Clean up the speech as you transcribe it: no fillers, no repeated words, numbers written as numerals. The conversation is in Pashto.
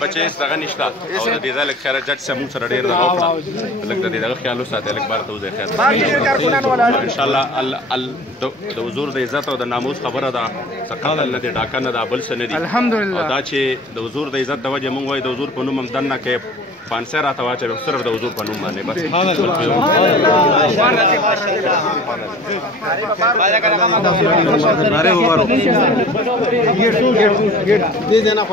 بچې څنګه نشته او د دې ځل خیرات جټ سمون سره ډېر نه وکړه لکه د دې دغه خیال وساته لکه بار ته وځي خیر ان شاء الله د حضور د عزت او د ناموس خبره ده قتل نه دی ډاکه نه ده بل څه نه دي الحمدلله دا چې د حضور د عزت د وجه مونږ وایو د حضور په نوم هم دننه کې پانسه راته واچوي صرف د حضور په نوم باندې بس دے دینا